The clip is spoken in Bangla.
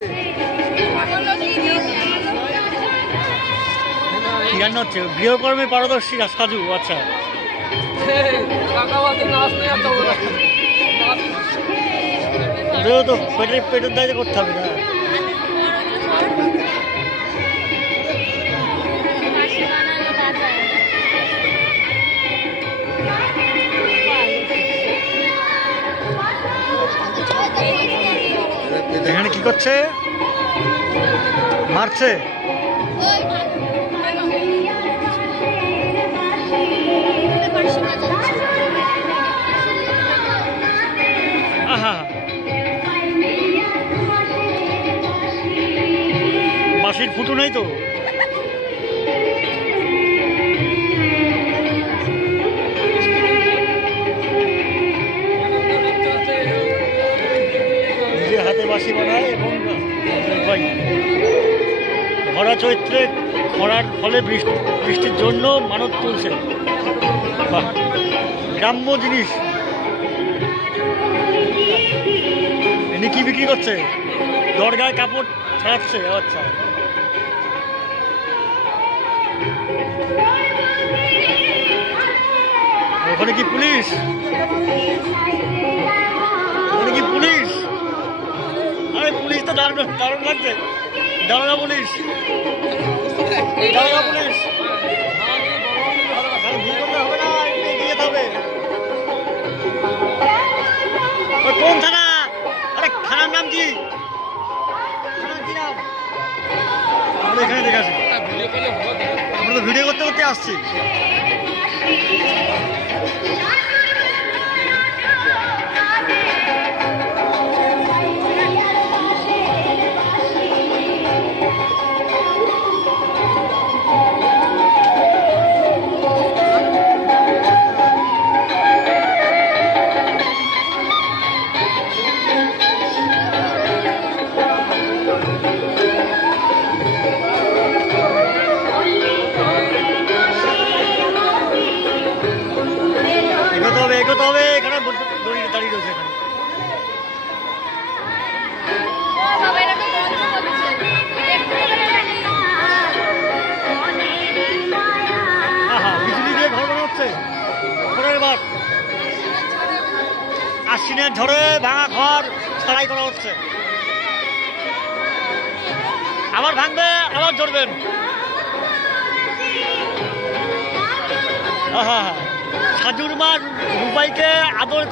কি রান্না হচ্ছে? গৃহকর্মে পারদর্শী সাজু। আচ্ছা, তো পেটের দায়িত্ব করতে হবে না। এখানে কি করছে? মারছে? আহা, বাঁশির ফুটো নাই তো? নিজের হাতে বাঁশি বানায় এবং খরা চৈত্রে খরার ফলে বৃষ্টির জন্য মানত তুলছে। গ্রাম্য জিনিস। এনে কি বিক্রি করছে? দরগায় কাপড় ছাড়াচ্ছে। আচ্ছা, ওখানে কি পুলিশ? ওখানে কি পুলিশ? আরে পুলিশ তো দারুণ লাগছে। দারোগা পুলিশ, দারোগা পুলিশ। হবে না, এগিয়ে যেতে হবে। কোন থানা? আরে থানার নাম কি? থানার কি নাম? আমরা এখানে দেখে আসি। আমরা তো ভিডিও করতে করতে আসছি। এগোতে হবে। এখানে দাঁড়িয়ে রয়েছে। বিজলি দিয়ে ঘর বানাচ্ছে। ঘরের বার আশ্বিনের ঝড়ে ভাঙা ঘর ছাড়াই করা হচ্ছে। আবার ভাঙবে, আবার ঝরবেন। সাজুর মা রুবাইকে আদর